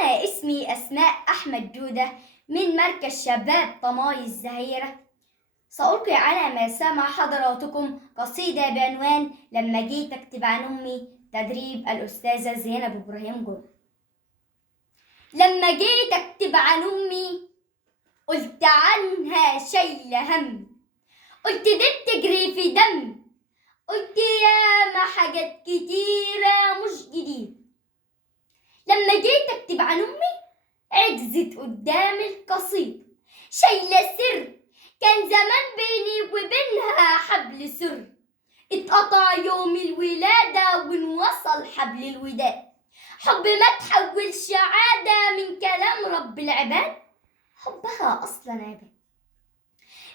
أنا اسمي أسماء أحمد جودة من مركز شباب طماي الزهيرة. سألقي على ما سمع حضراتكم قصيدة بعنوان لما جيت أكتب عن أمي، تدريب الأستاذة زينب إبراهيم جودة. لما جيت أكتب عن أمي قلت عنها شيل هم، قلت دي بتجري في دم، قلت ياما حاجات كتيرة مش جديدة. لما جيت أكتب عن أمي عجزت قدام القصيدة، شايلة سر كان زمان بيني وبينها حبل سر، اتقطع يوم الولادة وانوصل حبل الوداد. حب ما تحولش عادة من كلام رب العباد، حبها أصلا عباد.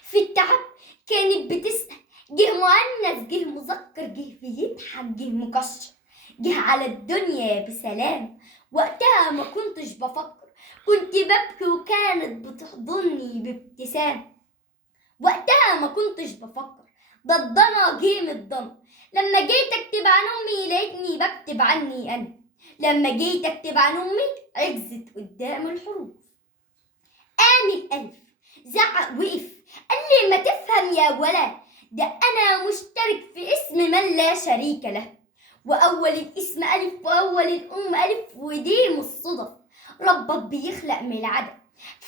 في التعب كانت بتسأل، جه مؤنث جه مذكر، جه بيضحك جه مكشر، جه على الدنيا بسلام. وقتها ما كنتش بفكر، كنت ببكي وكانت بتحضني بابتسام. وقتها ما كنتش بفكر، ده الضنا جه من الضنا. لما جيت اكتب عن امي لقيتني بكتب عني انا. لما جيت اكتب عن امي عجزت قدام الحروف. قام الالف زعق وقف، قال لي ما تفهم يا ولا، ده انا مشترك في اسم من لا شريك له، واول الاسم الف واول الام الف، ودي مش صدف، ربك بيخلق من العدم.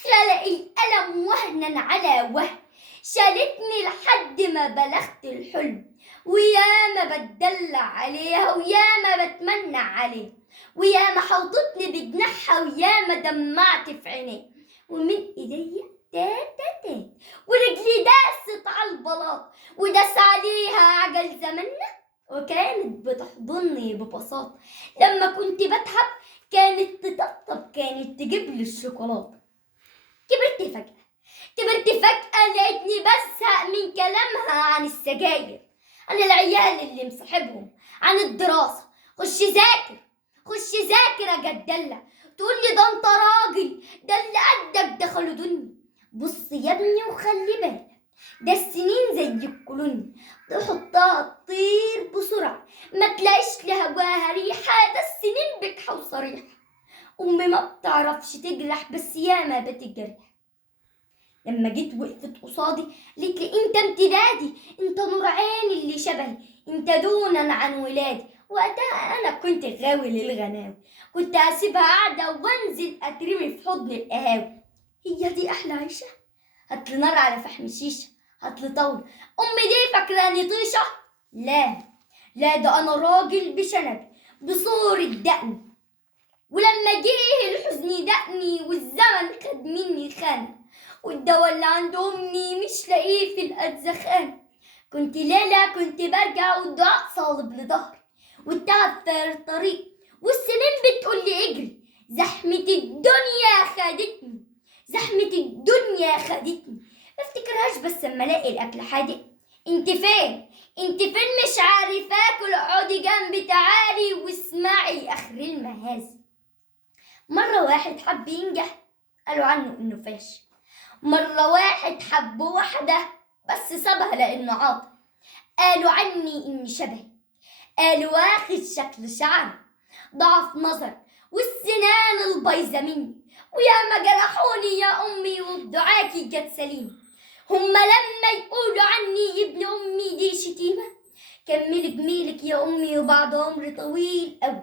خلق القلم وهنا على وهن، شالتني لحد ما بلغت الحلم، وياما بتدلع عليها وياما بتمنى عليها، وياما حوطتني بجناحها وياما دمعت في عينيها، ومن ايديا تات ورجلي داست على البلاط وداس عليها عجل زماننا، وكانت بتحضني ببساطة. لما كنت بتعب كانت تطبطب، كانت تجيب لي الشوكولاتة. كبرت فجأة لقيتني بزهق من كلامها عن السجاير، عن العيال اللي مصاحبهم، عن الدراسة. خش ذاكر يا جدلة، تقول لي ده انت راجل، ده اللي قدك دخلوا دنيا. بص يا ابني وخلي بالك، ده السنين زي الكولونيا، تحطها تطير بسرعة ما تلاقيش لهواها ريحة، ده السنين بكحة وصريحة. أمي ما بتعرفش تجرح بس ياما بتجرح. لما جيت وقفت قصادي قالت لي انت امتدادي، انت نور عيني اللي شبهي، انت دونا عن ولادي. وقتها انا كنت غاوي للغناوي، كنت اسيبها قاعده وانزل اترمي في حضن القهاوي. هي دي احلى عيشه؟ هاتلي نار على فحم شيشه، هاتلي طاوله، امي دي فاكراني طيشه؟ لا ده انا راجل بشنب بصورة دقن. ولما جه الحزن دقني والزمن خد مني خان، والدوا اللي عند امي مش لاقيه في الأجزخان. كنت ليلة كنت برجع والدعاء صالب لظهري، والتعب فار الطريق، والسنين بتقول لي اجري. زحمة الدنيا خدتني، ما افتكرهاش بس اما الاقي الاكل حادق. انت فين مش عارفة اكل، اقعدي جنبي تعالي واسمعي اخر المهازل. مرة واحد حب ينجح قالوا عنه انه فاشل، مرة واحد حب واحدة بس سابها لانه عاطل، قالوا عني اني شبهي، قالوا واخد شكل شعر، ضعف نظر، والسنان البايظة مني، وياما جرحوني يا امي وبدعاكي جت سليم. هما لما يقولوا عني ابن امي دي شتيمة، كملي جميلك يا امي وبعد عمر طويل اوي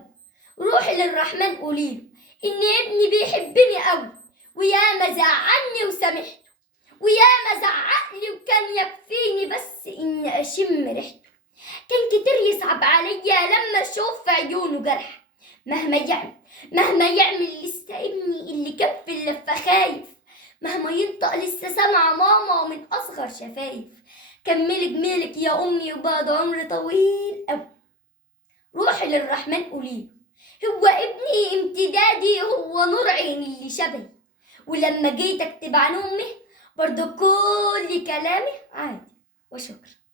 روحي للرحمن قوليله ان ابني بيحبني قوي، وياما زعلني وسامحته، وياما زعقلي وكان يكفيني بس اني اشم ريحته. كان كتير يصعب عليا لما اشوف في عيونه جرح، مهما يعمل لسه ابني اللي كان في اللفه خايف، مهما ينطق لسه سامعه ماما من اصغر شفايف. كملي جميلك يا امي وبعد عمر طويل قوي روحي للرحمن قوليله هو ابني امتدادي، هو نور عيني اللي شبهي. ولما جيت اكتب عن امي برضو كل كلامي عادي وشكرا.